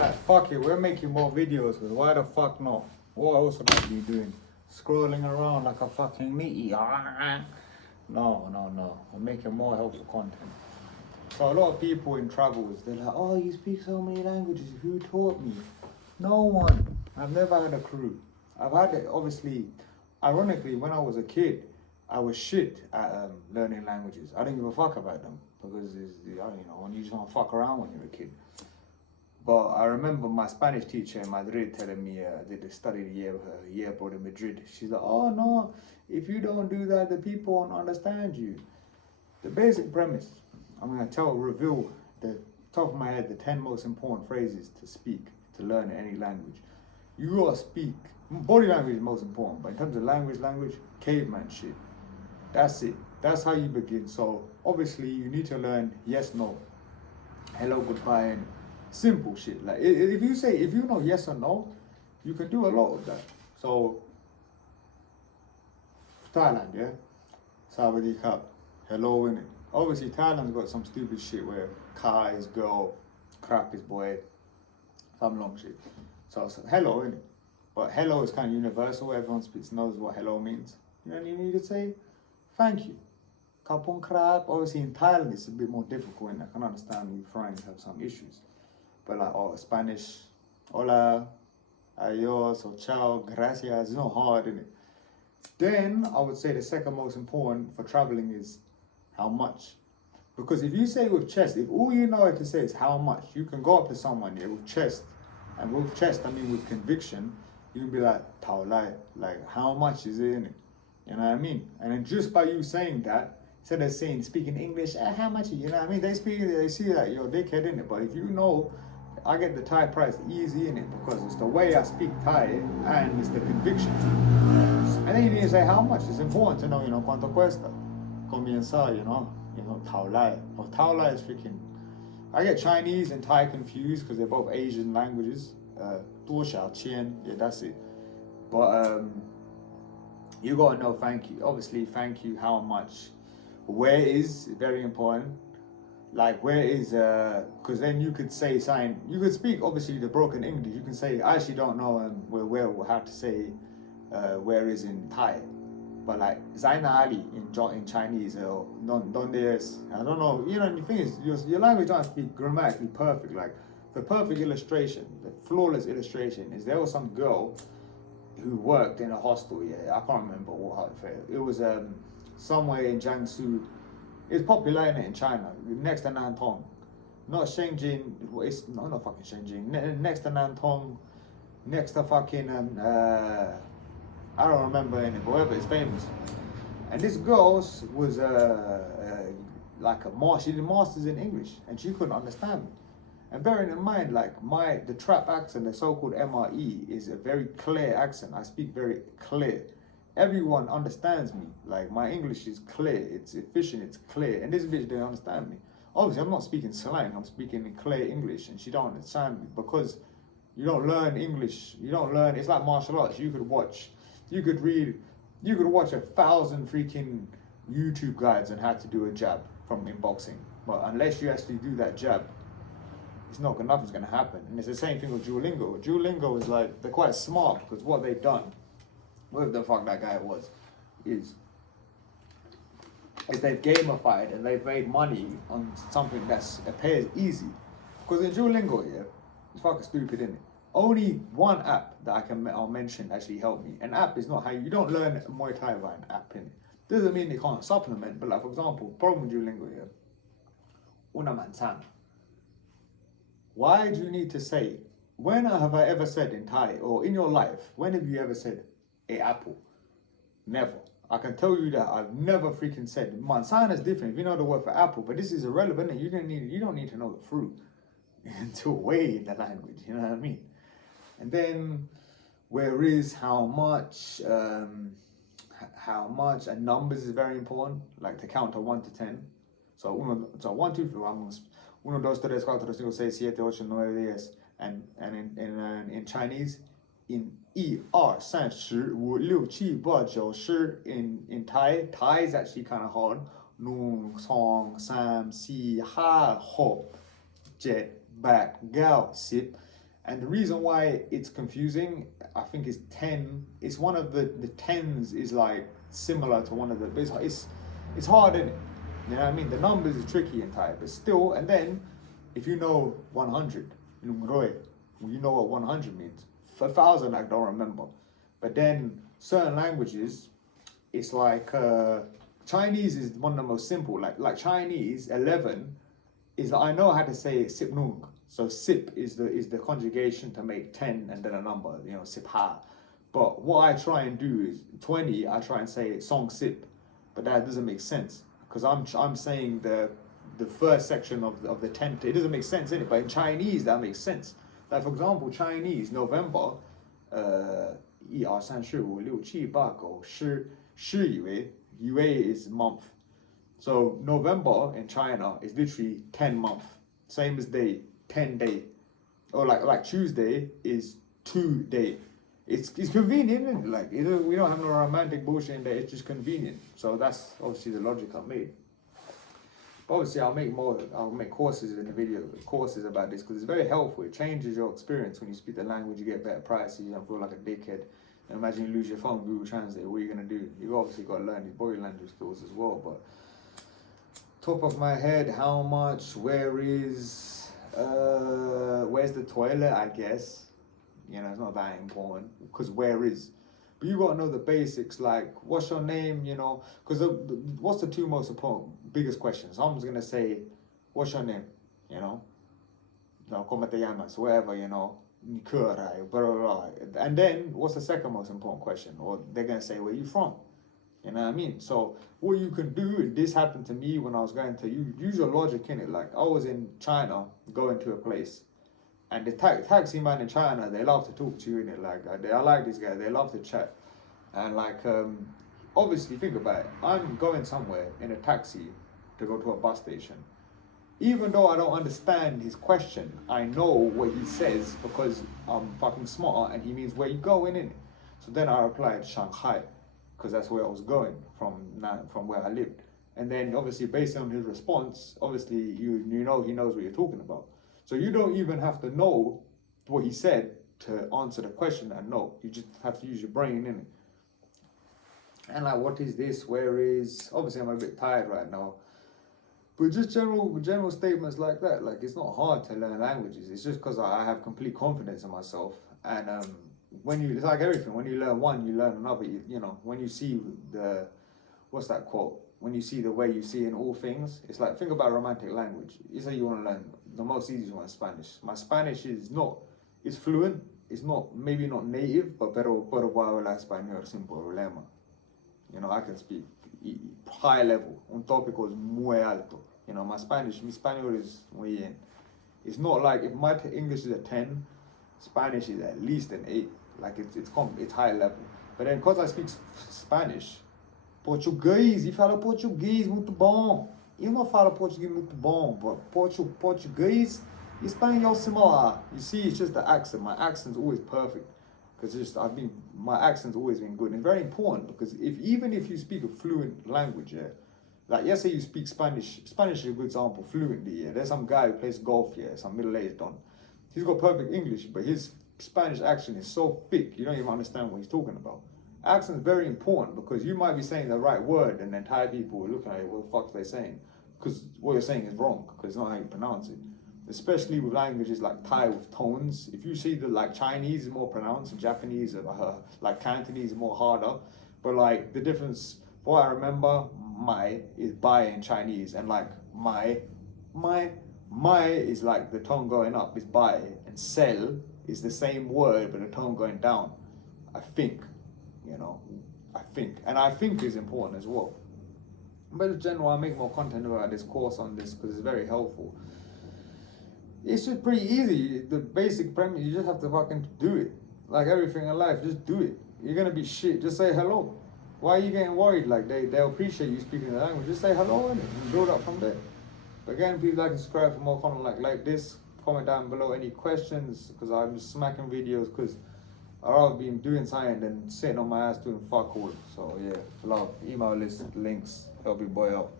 like, fuck it, we're making more videos, because why the fuck not? What else would I be doing? Scrolling around like a fucking meaty. No. We're making more helpful content. So a lot of people in travels, they're like, oh, you speak so many languages, who taught me? No one. I've never had a clue. I've had it, obviously, ironically, when I was a kid, I was shit at learning languages. I didn't give a fuck about them because when you just don't fuck around when you're a kid. But I remember my Spanish teacher in Madrid telling me they studied a year abroad in Madrid. She's like, oh no, if you don't do that, the people won't understand you. The basic premise, I'm going to reveal the top of my head, the 10 most important phrases to speak, to learn any language. You gotta speak, body language is most important, but in terms of language, caveman shit. That's it. That's how you begin. So obviously you need to learn yes, no, hello, goodbye, and simple shit. Like if you know yes or no, you can do a lot of that. So Thailand, yeah, Sawadee Cup, hello, innit? Obviously Thailand's got some stupid shit where ka is girl, crap is boy, some long shit. So hello, innit? But hello is kind of universal. Everyone knows what hello means. You know what you need to say? Thank you. Kapong krap. Obviously in Thailand it's a bit more difficult, and I can understand you friends have some issues. But like Spanish, hola, adios, or ciao, gracias, it's not hard, innit? Then I would say the second most important for traveling is how much. Because if you say with chest, if all you know how to say is how much, you can go up to someone here with chest, and with chest I mean with conviction, you can be like, Tao Lai, like how much is it in it? You know what I mean? And then just by you saying that, instead of saying speaking English, how much, you know what I mean? They see that you're a dickhead in it. But if you know, I get the Thai price easy in it because it's the way I speak Thai and it's the conviction. And then you need to say how much. It's important to know, cuánto cuesta. Comienza, Tao Lai. Or Tao Lai is freaking. I get Chinese and Thai confused because they're both Asian languages. 多少钱, yeah, that's it. But you gotta know thank you. Obviously, thank you, how much. Where is very important. Like where is because then you could say something. You could speak obviously the broken English. You can say I actually don't know where how to say where is in Thai. But like Zainali in Chinese or donde es, I don't know. The thing is your language don't speak grammatically perfect. Like the perfect illustration, the flawless illustration is there was some girl who worked in a hostel. Yeah, I can't remember what it was. Somewhere in Jiangsu. It's popular in China, next to Nantong. Not Shenzhen. It's not fucking Shenzhen. Next to Nantong, next to fucking I don't remember any, but whatever, it's famous. And this girl was like she did masters in English, and she couldn't understand me. And bearing in mind, like the trap accent, the so-called MRE, is a very clear accent. I speak very clear. Everyone understands me. Like my English is clear, it's efficient, it's clear. And this bitch didn't understand me. Obviously, I'm not speaking slang. I'm speaking in clear English, and she don't understand me because you don't learn English. You don't learn. It's like martial arts. You could watch, you could read, you could watch 1,000 freaking YouTube guides on how to do a jab in boxing. But unless you actually do that jab, nothing's gonna happen. And it's the same thing with Duolingo. Duolingo is like they're quite smart because what they've done, whatever the fuck that guy was, is they've gamified and they've made money on something that appears easy. Because in Duolingo, yeah, it's fucking stupid, isn't it? Only one app that I'll mention actually helped me. An app is not how you don't learn Muay Thai via an app, innit? Doesn't mean they can't supplement, but like for example, problem with Duolingo, yeah, una manzana. Why do you need to say, when have I ever said in Thai or in your life, when have you ever said a apple? Never. I can tell you that I've never freaking said manzana is different if you know the word for apple, but this is irrelevant and you don't need to know the fruit to weigh in the language, you know what I mean? And then where is how much and numbers is very important, like to count to 1 to 10. So 1, 2, 3, vamos. 1, 2, 3, 4, 5, 6, 7, 8, 9, 10. And in Chinese, in 1, 2, 3, 4, 5, 6, 7, 8, 9, 10. In Thai is actually kind of hard. 1, 2, 3, 4, 5, 6, 7, 8, 9, 10. And the reason why it's confusing, I think, is 10. It's one of the tens is like similar to one of the. But it's hard, isn't it? You know what I mean? The numbers is tricky in Thai, but still. And then, if you know 100, you know what 100 means. For 1,000, I don't remember. But then certain languages, it's like Chinese is one of the most simple. Like Chinese 11 is I know how to say sip nung. So sip is the conjugation to make 10 and then a number, you know, sip ha. But what I try and do is 20, I try and say song sip, but that doesn't make sense because I'm saying the first section of the 10. It doesn't make sense in it, but in Chinese that makes sense. Like for example, Chinese November, 1 2 3 4 5 6 7 8 9 10 Yue is month. So November in China is literally 10 month, same as day, 10 day, or like Tuesday is 2 day. It's convenient, isn't it? Like we don't have no romantic bullshit in there. It's just convenient. So that's obviously the logic I made. But obviously I'll make courses in the video, courses about this because it's very helpful. It changes your experience when you speak the language. You get better prices. You don't feel like a dickhead. And imagine you lose your phone, Google Translate. What are you gonna do? You obviously got to learn these body language skills as well. But top of my head, how much? Where is? Where's the toilet? I guess. You know, it's not that important because where is? But you gotta know the basics, like what's your name, you know, because what's the two most important, biggest questions? Someone's gonna say, what's your name, you know, no, como te llamas, whatever, you know, blah, blah, blah. And then what's the second most important question? Or they're gonna say, where you from? You know what I mean? So what you can do, and this happened to me when I was going to use your logic in it. Like I was in China going to a place. And the taxi man in China, they love to talk to you in it. Like I like these guys. They love to chat. And like obviously think about it. I'm going somewhere in a taxi to go to a bus station. Even though I don't understand his question, I know what he says because I'm fucking smart and he means where you going in it. So then I replied Shanghai because that's where I was going from where I lived. And then obviously based on his response, obviously you know he knows what you're talking about. So you don't even have to know what he said to answer the question and know. You just have to use your brain in it. And like, what is this? Where is? Obviously, I'm a bit tired right now. But just general statements like that. Like, it's not hard to learn languages. It's just because I have complete confidence in myself. And it's like everything. When you learn one, you learn another. You know, when you see what's that quote? When you see the way you see in all things, it's like, think about romantic language. You say you want to learn the most easiest one, Spanish. My Spanish it's fluent. It's maybe not native, but pero puedo hablar español sin problema. You know, I can speak high level. Un tópico es muy alto. You know, mi Spanish is muy bien. It's not like if my English is a 10, Spanish is at least an 8. Like it's high level. But then because I speak Spanish, Português, e fala português muito bom. Eu não falo português muito bom, but português e espanhol similar. You see, it's just the accent. My accent's always perfect. Because my accent's always been good. And it's very important because even if you speak a fluent language, yeah, like let's say you speak Spanish. Spanish is a good example, fluently, yeah. There's some guy who plays golf, yeah, some middle-aged don. He's got perfect English, but his Spanish accent is so thick, you don't even understand what he's talking about. Accent is very important because you might be saying the right word and then Thai people are looking at you, what the fuck are they saying? Because what you're saying is wrong, because it's not how you pronounce it. Especially with languages like Thai with tones. If you see like Chinese is more pronounced and Japanese, like Cantonese is more harder. But like the difference, what I remember, mai is bai in Chinese, and like my is like the tone going up is bai, and sel is the same word but the tone going down. I think, you know, and I think is important as well. But in general, I make more content about this course on this because it's very helpful. It's just pretty easy. The basic premise, you just have to fucking do it. Like everything in life, just do it. You're gonna be shit. Just say hello. Why are you getting worried? Like they'll appreciate you speaking the language. Just say hello and build up from there. But again, please like and subscribe for more content like this. Comment down below any questions because I'm just smacking videos because I'd rather be doing something than sitting on my ass doing fuck all. So yeah, love. Email list, links, help your boy out.